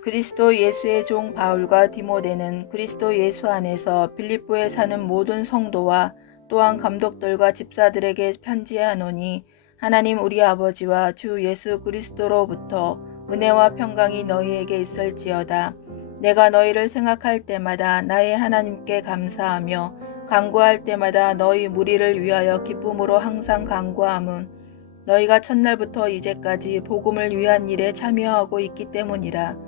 그리스도 예수의 종 바울과 디모데는 그리스도 예수 안에서 빌립보에 사는 모든 성도와 또한 감독들과 집사들에게 편지하노니 하나님 우리 아버지와 주 예수 그리스도로부터 은혜와 평강이 너희에게 있을지어다. 내가 너희를 생각할 때마다 나의 하나님께 감사하며 간구할 때마다 너희 무리를 위하여 기쁨으로 항상 간구함은 너희가 첫날부터 이제까지 복음을 위한 일에 참여하고 있기 때문이라.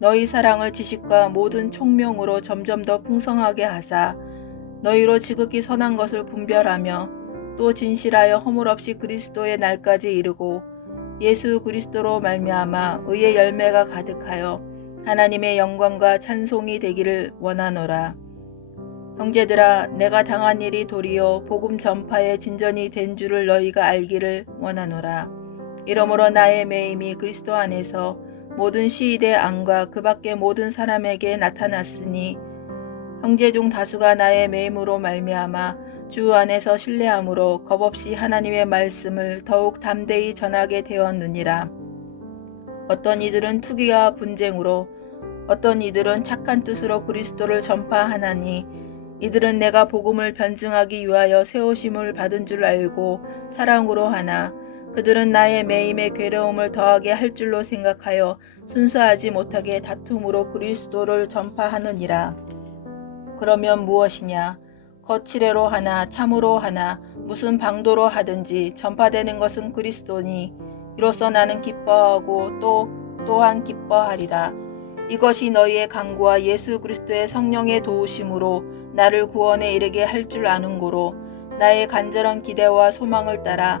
너희 사랑을 지식과 모든 총명으로 점점 더 풍성하게 하사 너희로 지극히 선한 것을 분별하며 또 진실하여 허물 없이 그리스도의 날까지 이르고 예수 그리스도로 말미암아 의의 열매가 가득하여 하나님의 영광과 찬송이 되기를 원하노라. 형제들아 내가 당한 일이 도리어 복음 전파의 진전이 된 줄을 너희가 알기를 원하노라. 이러므로 나의 매임이 그리스도 안에서 모든 시위대 안과 그 밖의 모든 사람에게 나타났으니 형제 중 다수가 나의 매임으로 말미암아 주 안에서 신뢰함으로 겁 없이 하나님의 말씀을 더욱 담대히 전하게 되었느니라. 어떤 이들은 투기와 분쟁으로 어떤 이들은 착한 뜻으로 그리스도를 전파하나니 이들은 내가 복음을 변증하기 위하여 세우심을 받은 줄 알고 사랑으로 하나 그들은 나의 매임의 괴로움을 더하게 할 줄로 생각하여 순수하지 못하게 다툼으로 그리스도를 전파하느니라. 그러면 무엇이냐? 거칠애로 하나 참으로 하나 무슨 방도로 하든지 전파되는 것은 그리스도니 이로써 나는 기뻐하고 또 또한 기뻐하리라. 이것이 너희의 강구와 예수 그리스도의 성령의 도우심으로 나를 구원에 이르게 할 줄 아는 고로 나의 간절한 기대와 소망을 따라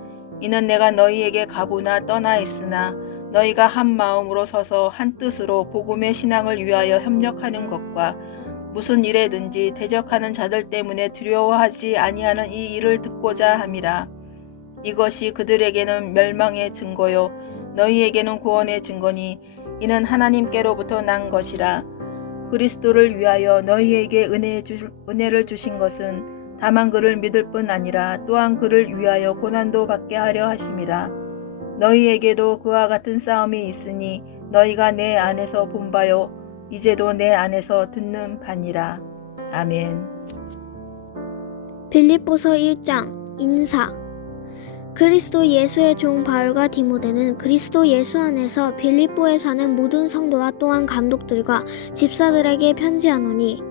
이는 내가 너희에게 가보나 떠나 있으나 너희가 한 마음으로 서서 한 뜻으로 복음의 신앙을 위하여 협력하는 것과 무슨 일에든지 대적하는 자들 때문에 두려워하지 아니하는 이 일을 듣고자 함이라. 이것이 그들에게는 멸망의 증거요 너희에게는 구원의 증거니 이는 하나님께로부터 난 것이라. 그리스도를 위하여 너희에게 은혜 주, 은혜를 주신 것은 다만 그를 믿을 뿐 아니라 또한 그를 위하여 고난도 받게 하려 하심이라. 너희에게도 그와 같은 싸움이 있으니 너희가 내 안에서 본바요 이제도 내 안에서 듣는 바니라. 아멘. 빌립보서 1장 인사 그리스도 예수의 종 바울과 디모데는 그리스도 예수 안에서 빌립보에 사는 모든 성도와 또한 감독들과 집사들에게 편지하노니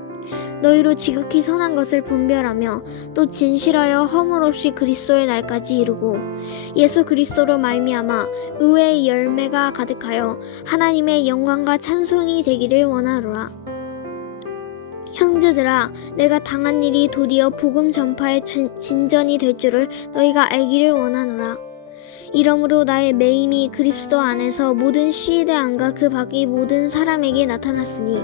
너희로 지극히 선한 것을 분별하며 또 진실하여 허물 없이 그리스도의 날까지 이루고 예수 그리스도로 말미암아 의의 열매가 가득하여 하나님의 영광과 찬송이 되기를 원하노라. 형제들아, 내가 당한 일이 도리어 복음 전파의 진- 진전이 될 줄을 너희가 알기를 원하노라. 이러므로 나의 매임이 그리스도 안에서 모든 시대 안과 그 밖의 모든 사람에게 나타났으니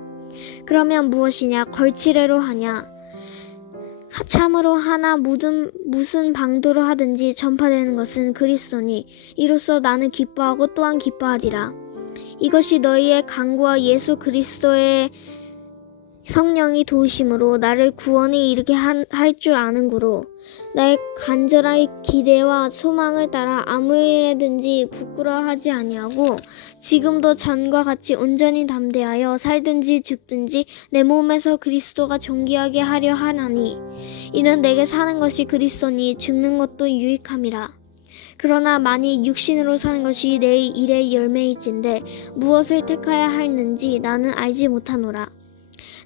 그러면 무엇이냐? 걸치레로 하냐? 참으로 하나 무슨 무슨 방도로 하든지 전파되는 것은 그리스도니 이로써 나는 기뻐하고 또한 기뻐하리라. 이것이 너희의 강구와 예수 그리스도의 성령이 도우심으로 나를 구원에 이르게 할 줄 아는구로 나의 간절한 기대와 소망을 따라 아무 일에든지 부끄러워하지 아니하고 지금도 전과 같이 온전히 담대하여 살든지 죽든지 내 몸에서 그리스도가 존귀하게 하려 하나니 이는 내게 사는 것이 그리스도니 죽는 것도 유익함이라. 그러나 만일 육신으로 사는 것이 내 일의 열매일진데 무엇을 택하야 하는지 나는 알지 못하노라.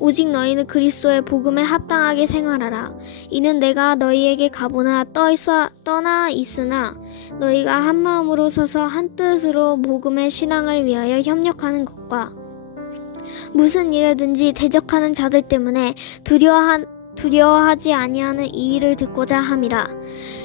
오직 너희는 그리스도의 복음에 합당하게 생활하라. 이는 내가 너희에게 가보나 떠 있어 떠나 있으나 너희가 한 마음으로 서서 한 뜻으로 복음의 신앙을 위하여 협력하는 것과 무슨 일에든지 대적하는 자들 때문에 두려워한 두려워하지 아니하는 이 일을 듣고자 함이라.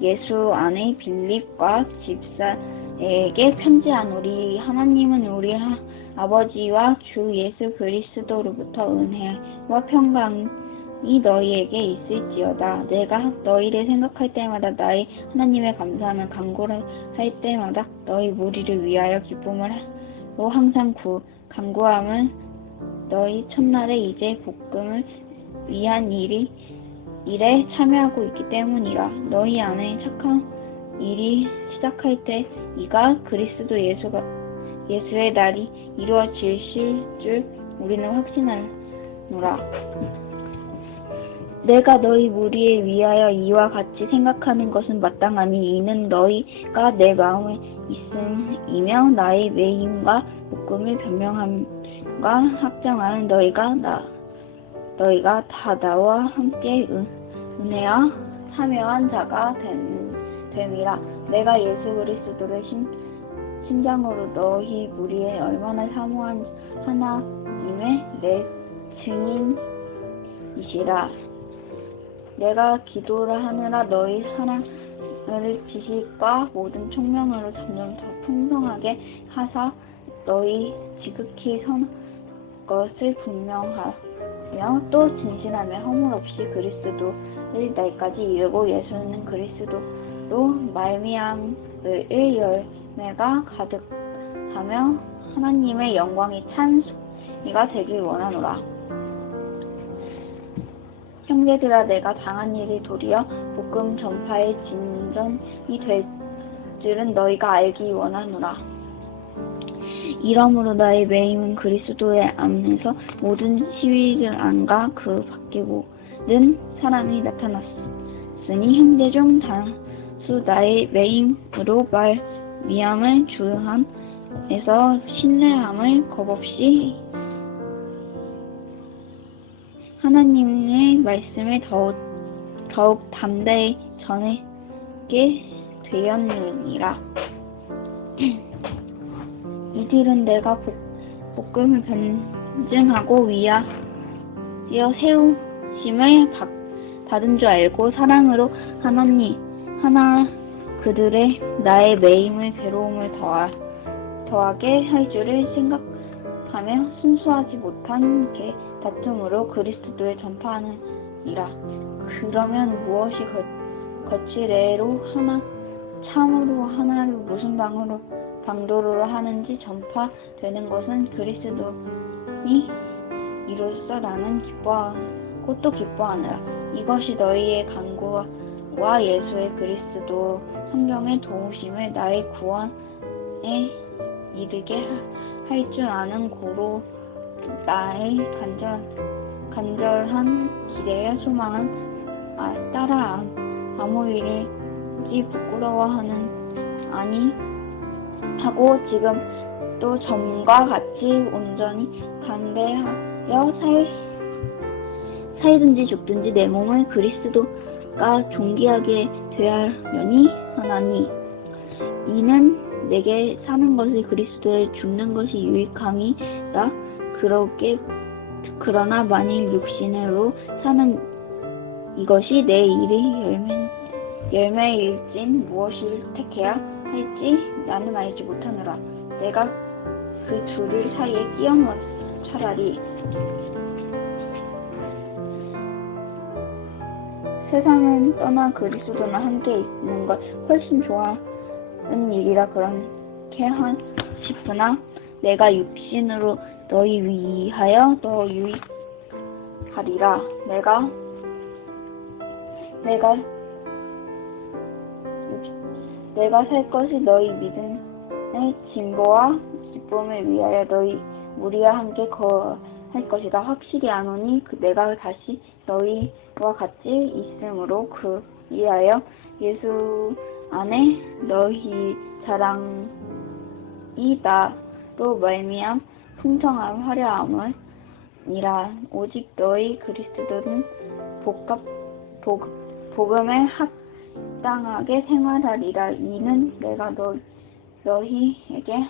예수 안의 빌립과 집사에게 편지한 우리 하나님은 우리 하- 아버지와 주 예수 그리스도로부터 은혜와 평강이 너희에게 있을지어다. 내가 너희를 생각할 때마다 나의 하나님의 감사함을 간구를 할 때마다 너희 무리를 위하여 기쁨을 하고 항상 구, 간구함은 너희 첫날에 이제 복음을 위한 일이 일에 참여하고 있기 때문이라 너희 안에 착한 일이 시작할 때 이가 그리스도 예수가 예수의 날이 이루어질 줄 우리는 확신하노라. 내가 너희 무리에 위하여 이와 같이 생각하는 것은 마땅하니 이는 너희가 내 마음에 있음이며 나의 매임과 복음을 변명함과 합정하는 너희가 나 너희가 다 나와 함께 은, 은혜와 참여한 자가 된, 됨이라. 내가 예수 그리스도를 신, 심장으로 너희 무리에 얼마나 사모한 하나님의 내 증인이시라. 내가 기도를 하느라 너희 사랑을 지식과 모든 총명으로 점점 더 풍성하게 하사 너희 지극히 선 것을 분명하 며또 진실하며 허물 없이 그리스도의 날까지 이르고 예수는 그리스도로 말미암을 열매가 가득하며 하나님의 영광이 찬 이가 되길 원하노라. 형제들아 내가 당한 일이 도리어 복음 전파의 진전이 될 줄은 너희가 알기 원하노라. 이러므로 나의 매임은 그리스도의 안에서 모든 시위를 안과 그 밖에 모든 사람이 나타났으니 형제 중 다수 나의 매임으로 말미암을 주함에서 신뢰함을 겁없이 하나님의 말씀을 더욱, 더욱 담대히 전하게 되었느니라. 이들은 내가 복, 복음을 변증하고 위하여 세우심을 받, 받은 줄 알고 사랑으로 하나님 하나 그들의 나의 매임을 괴로움을 더하, 더하게 할 줄을 생각하며 순수하지 못한 게 다툼으로 그리스도를 전파하느니라. 그러면 무엇이 거, 거칠애로 하나 참으로 하나를 무슨 방으로 방도로 하는지 전파되는 것은 그리스도니 이로써 나는 기뻐하고 또 기뻐하느라. 이것이 너희의 간구와 예수의 그리스도 성경의 도우심을 나의 구원에 이르게 할 줄 아는 고로 나의 간절 간절한 기대의 소망은 아, 따라 아무 일인지 부끄러워하는 아니 하고 지금 또 전과 같이 온전히 담대하여 살, 살든지 죽든지 내 몸을 그리스도가 존귀하게 되하려니 하나니 이는 내게 사는 것이 그리스도에 죽는 것이 유익함이라. 그렇게 그러나 만일 육신으로 사는 이것이 내 일이 열매, 열매일진 무엇을 택해야 할지 나는 알지 못하노라. 내가 그 둘을 사이에 끼어넣어 차라리 세상은 떠나 그리스도나 함께 있는 것 훨씬 좋아하는 일이라 그렇게 한 싶으나 내가 육신으로 너희 위하여 더 유익하리라. 내가 내가 내가 살 것이 너희 믿음의 진보와 기쁨을 위하여 너희 우리와 함께 거할 것이다. 확실히 아노니 그 내가 다시 너희와 같이 있으므로 그 위하여 예수 안에 너희 사랑이 나로 말미암 풍성한 화려함을 이라 오직 너희 그리스도는 복합 복, 복음에 합 당하게 생활하리라. 이는 내가 너 너희에게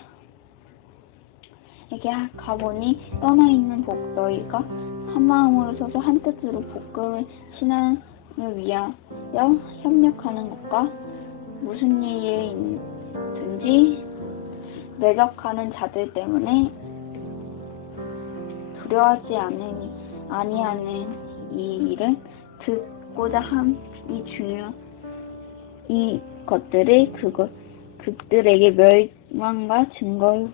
에게 가보니 떠나 있는 복 너희가 한 마음으로 서서 한 뜻으로 복음을 신앙을 위하여 협력하는 것과 무슨 일이든지 매력하는 자들 때문에 두려워하지 않으니 아니하는 이 일은 듣고자 함이 중요 이 것들을 그것 그들에게 멸망과 증거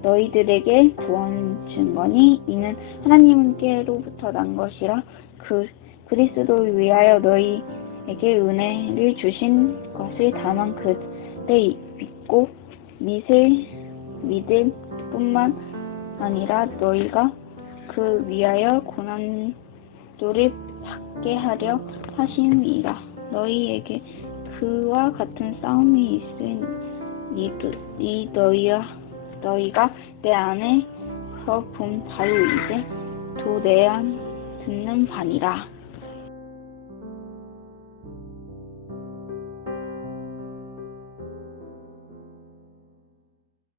너희들에게 구원 증거니 이는 하나님께로부터 난 것이라. 그 그리스도를 위하여 너희에게 은혜를 주신 것을 다만 그때 믿고 믿을 믿을 뿐만 아니라 너희가 그 위하여 고난도를 받게 하려 하심이라. 너희에게 그와 같은 싸움이 있으니 이 너희야 너희가 내 안에서 본 바로 이제 도 내 안 듣는 바니라